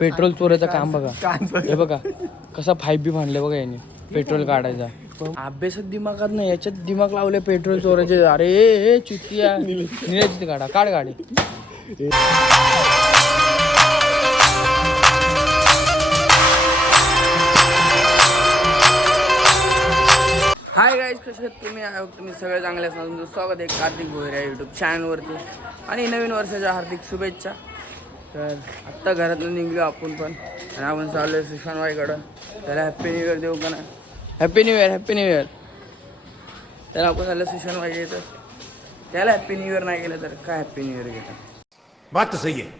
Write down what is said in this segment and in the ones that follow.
Petrol चोरायचं काम बघा. हे बघा कसा 5B मांडले बघा यांनी पेट्रोल काढायचा. अभ्यासात दिमागात नाही, याच्यात दिमाग लावले पेट्रोल चोरायचे. अरे हे चुतिया निळ्याची काढा, काढ गाडी. हाय गाईज, कसे आहेत तुम्ही? तुम्ही सगळे चांगले असणार. तुमचं स्वागत आहे कार्तिक भोयर यूट्यूब चॅनलवरती आणि नवीन वर्षाच्या हार्दिक शुभेच्छा. तर आत्ता घरातून निघलो आपण पण आणि आपण चाललो आहे सुशांतबाईकडं. त्याला हॅप्पी न्यू इयर देऊ का ना? Happy new year, happy new year. त्याला आपण चाललं सुशांतबाई येतं, त्याला हॅप्पी न्यू इयर नाही केलं तर काय हॅप्पी न्यू इयर घेतं. बात तो सही आहे.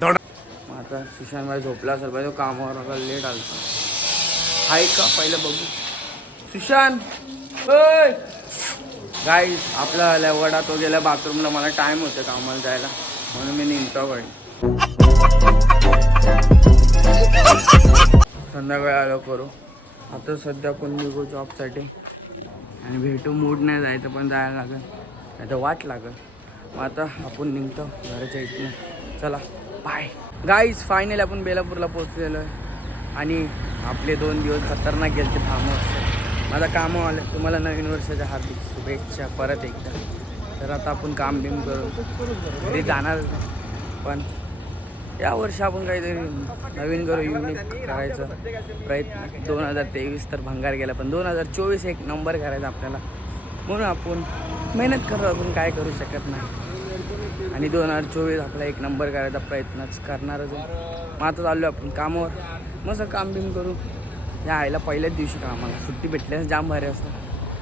मग आता सुशांतबाई झोपला असेल पाहिजे, कामावर लेट आलं आहे का पहिलं बघू. सुशांत गाईज आपला वडा तो गेला बाथरूमला. मला टाइम होतं कामाला जायला म्हणून मी निघतो गाडी. संध्याकाळी आलो करू. आता सध्या कोण निघू जॉबसाठी आणि भेटू. मूड नाही जायचं पण जायला लागेल, नाही तर वाट लागेल. मग आता आपण निघतो घराच्या इथून. चला बाय गाईज. फायनली आपण बेलापूरला पोहोचलेलो आहे आणि आपले 2 दिवस खतरनाक गेले ते फार्म हाऊस. माझं कामं आलं. तुम्हाला नवीन वर्षाच्या हार्दिक शुभेच्छा परत एकदा. तर आता आपण काम बिम करू, घरी जाणार पण यावर्षी आपण काहीतरी नवीन करू, युनिक करायचं प्रयत्न. 2023 तर भंगार गेला पण 2024 एक नंबर करायचा आपल्याला, म्हणून आपण मेहनत करू. आपण काय करू शकत नाही आणि 2024 आपला एक नंबर करायचा प्रयत्नच करणारच आहे. मग आता चाललो आपण कामावर, मस्त काम बिम करू. या आईला पहिल्याच दिवशी कामाला सुट्टी भेटल्यास जाम भारी असतं,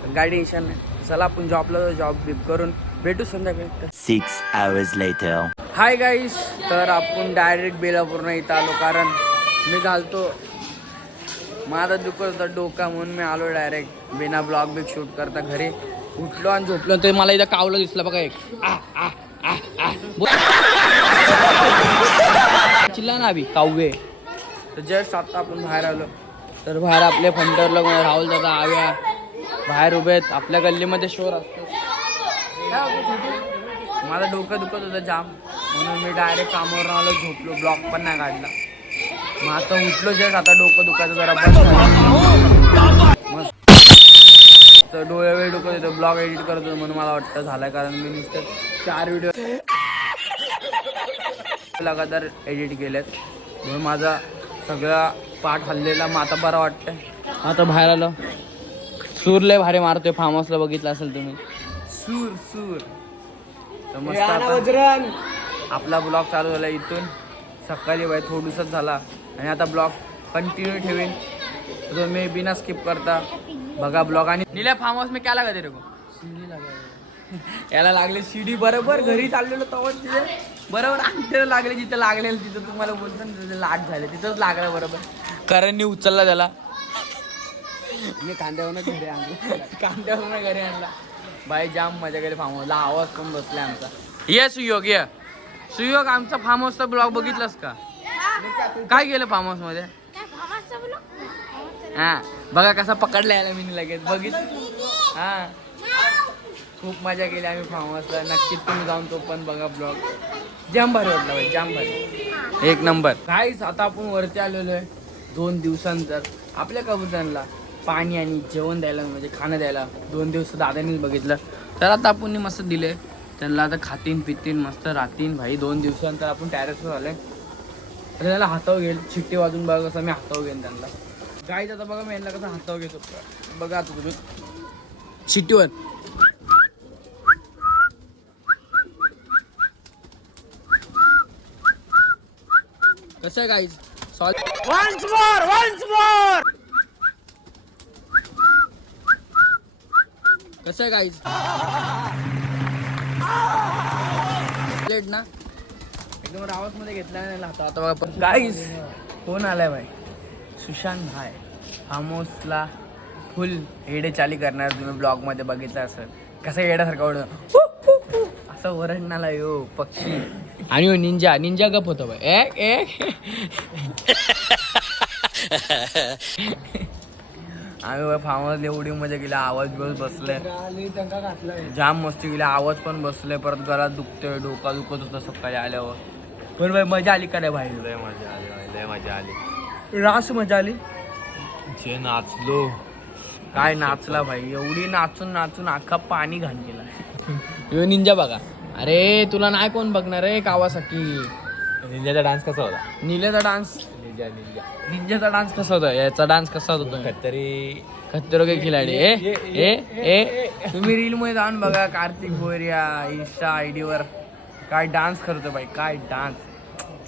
पण काय टेन्शन नाही. चला आपण जॉबला जॉब बिप करून भेटू संध्याकाळी. 6 hours later. हाय गाईस, तर आपण डायरेक्ट बेलापूरनं इथं आलो कारण मी घालतो माझा दुखत होता डोका म्हणून मी आलो डायरेक्ट बिना ब्लॉग बिग शूट करता घरी. उठलो आणि झोपलो तर मला इथं कावलं दिसलं बघा एक. चिल्ला ना अभि काव्य. तर जस्ट आता आपण बाहेर आलो. तर बाहेर आपले फंटर लोक राहुल दादा आव्या बाहेर उभे आहेत. आपल्या गल्लीमध्ये शोर असतो. माझं डोकं दुखत होतं जाम म्हणून मी डायरेक्ट कामावर आलो, झोपलो. ब्लॉग पण नाही काढला. मग आता उठलो जस्ट, आता डोकं दुखायचं जरा बंद. तर डोळे वेळ दुखत होतं. ब्लॉग एडिट करत होतो म्हणून मला वाटतं झालं, कारण मी नुसतं 4 व्हिडिओ लगातार एडिट केलेत म्हणून माझा सगळा पाठ हल्लेला. मग आता बरं वाटतंय. आता बाहेर आलो. सूर लय भारी मारतोय फार्म हाऊसला, बघितलं असेल तुम्ही. सूर तर मस्त. आपला ब्लॉग चालू झाला इथून सकाळी बाय थोडंसंच झाला आणि आता ब्लॉग कंटिन्यू ठेवेन. तो मी बिना स्किप करता बघा ब्लॉग. आणि नीला फार्म हाऊस मी काय लागा रे शिडी लागा याला लागले शिडी. बरोबर घरी चाललेलो तवर तिथे बरोबर अंगठ्याला लागले. जिथं लागलेलं तिथं तुम्हाला बोलतो ना तिथं लाट झाले, तिथंच लागला बरोबर. कारण उचलला त्याला. मी कांद्यावरून घरी आणला बाई. जाम मजा केली फार्म हाऊसला. आवाज पण बसलाय आमचा. ये सुयोग, ये सुयोग. आमचा फार्म हाऊसचा ब्लॉग बघितलास का? काय केलं फार्म हाऊस मध्ये? हा बघा कसा पकडला यायला मी लगेच बघितलं. हा खूप मजा केली आम्ही फार्म हाऊसला. नक्कीच तुम्ही जाऊन तो पण बघा ब्लॉग. जाम भारी वाटला भाई, जाम भारी, एक नंबर. गाईस आता आपण वरती आलेलो आहे 2 दिवसांतर. आपल्या कबुतरांना पाणी आणि जेवण द्यायला, म्हणजे खाणं द्यायला 2 दिवस दादानीच बघितलं. तर आता आपण मस्त दिले त्यांना. आता खातीन पितीन मस्त राहतीन भाई. 2 दिवसानंतर आपण टॅरेसवर आलोय. तर त्याला हातावर घेईल. शिट्टी वाजून बघा कसं मी हातावर घेईन त्यांना. गाईज आता बघा मी यांना कसं हातावर घेतो. बघा आता तुम्ही शिट्टीवर. कसं आहे गाईज? वन्स मोर कसं आहे गाईज? प्लेट ना एकदम रावस मध्ये घेतला नाही आता बघा. पण गाईज फोन आलाय भाई. सुशांत भाई फार्म हाऊसला फुल येडे चाली करणार. तुम्ही ब्लॉग मध्ये बघितलं असेल कसं येड्यासारखं ओढ असं ओरडणाला यो पक्षी. आणि निंजा गप होतो भाई. एक आम्ही फार्म हाऊस एवढी मजा केली. आवाज बिवाज बसले जाम मस्ती केली. आवाज पण बसले. परत गळा दुखतोय, डोका दुखत होता सकाळी आल्यावर. पण भाई मजा आली का नाही भाई? लय मजा आली. रास मजा आली. जे नाचलो. काय नाचला भाई, एवढी नाचून नाचून अख्खा पाणी घाण केला. निंजा बघा. अरे तुला नाही कोण बघणार आहे कावासाठी. निंजाचा डान्स कसा होता? निल्याचा डान्स, निंजा निंजा निंजाचा डान्स कसा होता, याचा डान्स कसा होता? खतरी खतरो के खिलाडी. ए तुम्ही रील मध्ये जाऊन बघा, कार्तिक बोरिया इंस्टा आयडी वर काय डान्स करतो भाई, काय डान्स.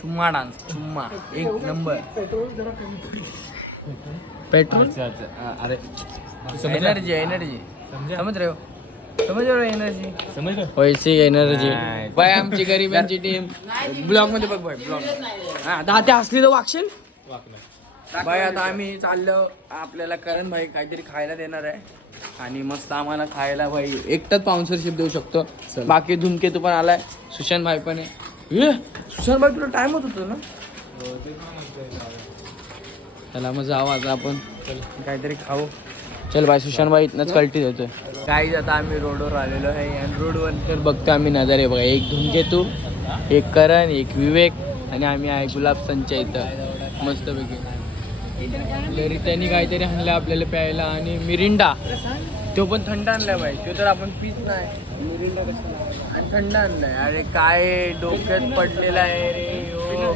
चुम्मा डान्स, चुम्मा एक नंबर. पेट्रोल अरे एनर्जी, एनर्जी समझ रहे हो, समझ रहे हो एनर्जी. समज वैसी एनर्जी नाही. बाय. आमची गरिबांची टीम ब्लॉग मध्ये बघ भाई, ब्लॉग. हा दाते हसली तर वागशील बाई. आता आम्ही चाललो, आपल्याला करण भाई काहीतरी खायला देणार आहे आणि मस्त आम्हाला खायला भाई एकटाच स्पॉन्सरशिप देऊ शकतो. बाकी धूमकेतू पण आलाय, सुशांत भाई पण आहे. सुशांत भाई तुला टाइम होत होतो ना. चला मग जाऊ आता आपण काहीतरी खाऊ. चल बाय. सुशांत भाई इथनंच कल्टी देतोय. काही आता आम्ही रोडवर आलेलो आहे आणि रोडवर तर बघतो आम्ही नजारे बघा. एक धूमकेतू, एक करण, एक विवेक आणि आम्ही आहे गुलाब संचय इथं मस्तपैकी. तरी त्यांनी काहीतरी आणलं आपल्याला प्यायला आणि मिरिंडा. तो पण थंड आणलाय बाई, तो तर आपण पीत नाही. मिरिंडा कसा आणि थंड आणलाय. अरे काय डोक्यात पडलेला आहे रे हो,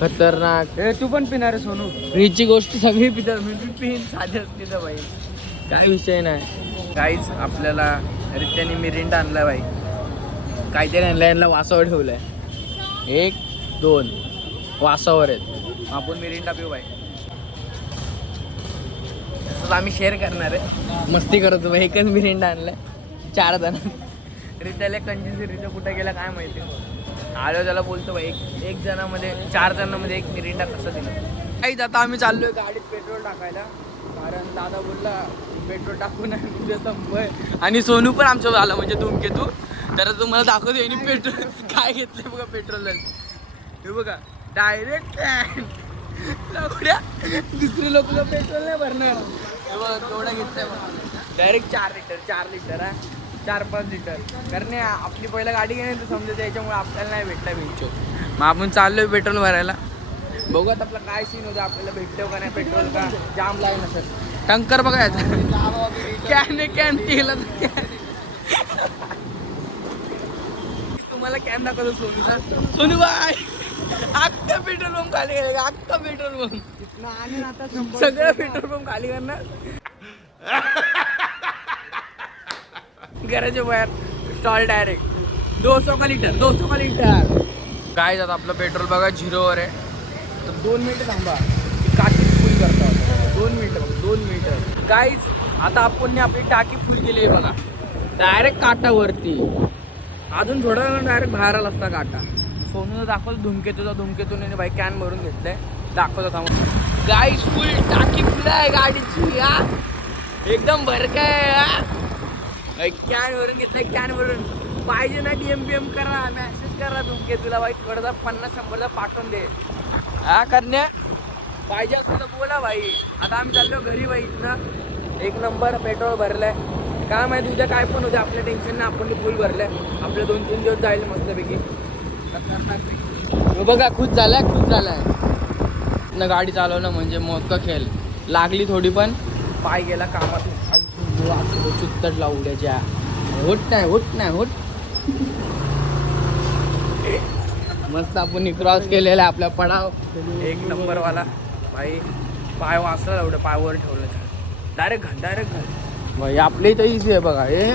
खतरनाक. तू पण पिणार आहे सोनू? फ्रीजची गोष्ट सगळी पितात, मी पिन साधेच पितं बाई, काय विषय नाही. काहीच आपल्याला रित्याने मिरिंडा आणलाय बाई, काहीतरी आणलाय, यांना वासावर ठेवलंय. 1 2 वासावर आहेत. आपण मिरिंडा पिऊ बाई. आम्ही शेअर करणार आहे, मस्ती करतो भाई. एकच मिरिंडा आणलाय 4 जण. रित्याला कंजूस रित्या कुठे गेला काय माहिती. आलो त्याला बोलतो भाई, एक जणामध्ये 4 जणांमध्ये एक मिरिंडा कसं दिलं. काहीच आता आम्ही चाललोय गाडीत पेट्रोल टाकायला, कारण दादा बोलला पेट्रोल टाकून आणि सोनू पण आमचं आला म्हणजे धूमकेतू. तर तुम्हाला दाखवतो यांनी पेट्रोल काय घेतलंय बघा. पेट्रोल हे बघा, डायरेक्ट दुसरे लोक पेट्रोल नाही भरणार. हे बघा केवढा घेतलंय डायरेक्ट 4 लिटर हा, 4-5 लिटर. कारण आपली पहिला गाडी घेणे तर समजा, त्याच्यामुळे आपल्याला नाही भेटला भेटतो. मग आपण चाललोय पेट्रोल भरायला. बघूयात आपला काय सीन होतं, आपल्याला भेटतो का नाही पेट्रोल, का जाम लागेल ना सर. टंकर बघायचं कॅन केला तुम्हाला कॅन दाखवतो सोनूचा. सोनू बाय अख्खा पेट्रोल पंप खाली गेले, अख्खा पेट्रोल पंप, सगळं पेट्रोल पंप खाली करणार. घराच्या बाहेर स्टॉल डायरेक्ट 200 का लिटर. काय जात आपलं पेट्रोल बघा 0वर आहे. तर 2 मिनिटं थांबा, टाकी फुल करता. 2 मिनिटं गाईज. आता आपण आपली टाकी फुल केली आहे बघा, डायरेक्ट काटावरती. अजून थोडा वेळ डायरेक्ट बाहेर आला असता काटा. सोनूला दाखवतो धूमकेतूने भाई कॅन भरून घेतलंय, दाखवतो थांबा. गाईज फुल टाकी फुल आहे गाडीची हा, एकदम भरकाय. कॅन भरून घेतलाय, कॅन भरून. पाहिजे ना DM करा, मेसेज करा धूमकेतूला भाई, थोडंसं 50-100 पाठवून दे हा. करण्या पाहिजे असं तर बोला भाई. आता आम्ही चाललो घरी भाई. इथनं 1 नंबर पेट्रोल भरलंय. काय माहिती उद्या काय पण होते, आपल्या टेन्शन नाही. आपण फुल भरलंय, आपले 2-3 दिवस जाईल मस्तपैकी. बघा खुश झालाय न गाडी चालवणं म्हणजे मोठा खेळ. लागली थोडी पण पाय गेला कामातून, चुत्तट लावड्याच्या. होत नाही. मस्त आपण क्रॉस केलेला आपला पडाव 1 नंबरवाला भाई. पाय वाचला एवढं, पायवर ठेवलं डायरेक्ट घन भाई. आपल्या इथं इझी आहे बघा, हे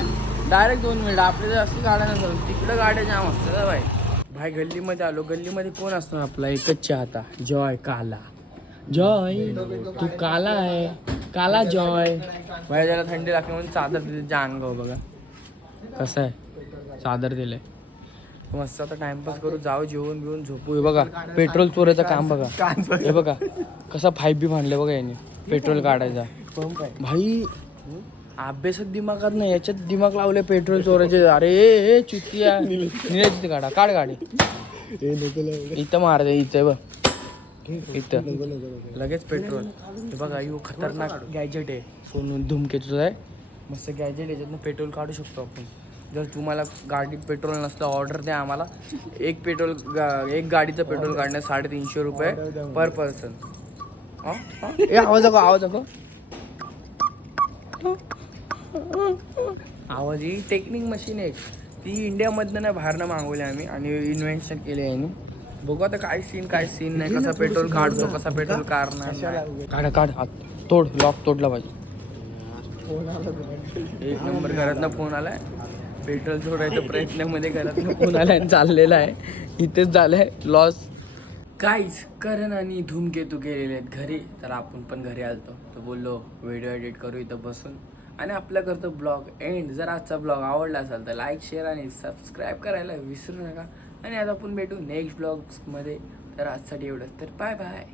डायरेक्ट 2 मिनिट. आपल्या तर अशी गाड्या नसतात, तिकडं गाड्या जाम असतात भाई. गल्लीमध्ये आलो, गल्लीमध्ये कोण असतो आपला एकच चाहता, जॉय काला. जॉय तू काला आहे, काला जॉय भाई. ज्याला थंडी लागते म्हणून चादर दिली ज्या अंगावर बघा कसं आहे, चादर दिलंय मस्त. आता टाइमपास करू, जाऊ जेवून बिवून झोपू. हे बघा पेट्रोल चोरायचं काम बघा. हे बघा कसा 5B मांडलं बघा यांनी, पेट्रोल काढायचा भाई. अभ्यासात दिमागात नाही, याच्यात दिमाग लावले पेट्रोल चोरायचे. अरे चुतिया, निराची काढा, काढ गाडी. इथं मार दे, इथं बघ, इथं लगेच पेट्रोल. हे बघा यो खतरनाक गॅजेट आहे सोनू धूमकेतूचं आहे. मस्त गॅजेट, याच्यातनं पेट्रोल काढू शकतो आपण. जर तुम्हाला गाडीत पेट्रोल नसतं ऑर्डर द्या आम्हाला. एक गाडीचं पेट्रोल काढणं 350 रुपये पर पर्सन. आवाज नको आवाज ही टेक्निक मशीन आहे ती इंडियामधनं नाही बाहेरनं मागवली आम्ही आणि इन्व्हेन्शन केले आहे. बघू आता काय सीन नाही. कसा पेट्रोल काढतो कसा पेट्रोल काढणार. काढ तोड लॉक तोडला पाहिजे. एक नंबर घरातनं फोन आलाय. पेट्रोल सोडायच्या प्रयत्नामध्ये घरातनं फोन आलाय आणि चाललेला आहे. इथेच झालंय लॉस. काहीच करण आणि धूमकेतू गेलेले आहेत घरी. तर आपण पण घरी आलतो तर बोललो व्हिडिओ एडिट करू इथं बसून आणि आपल्या करतो ब्लॉग एंड. जर आजचा ब्लॉग आवडला असेल तर लाईक शेअर आणि सबस्क्राईब करायला विसरू नका. आणि आता आपण भेटू नेक्स्ट ब्लॉग्समध्ये. तर आजसाठी एवढंच. तर बाय बाय.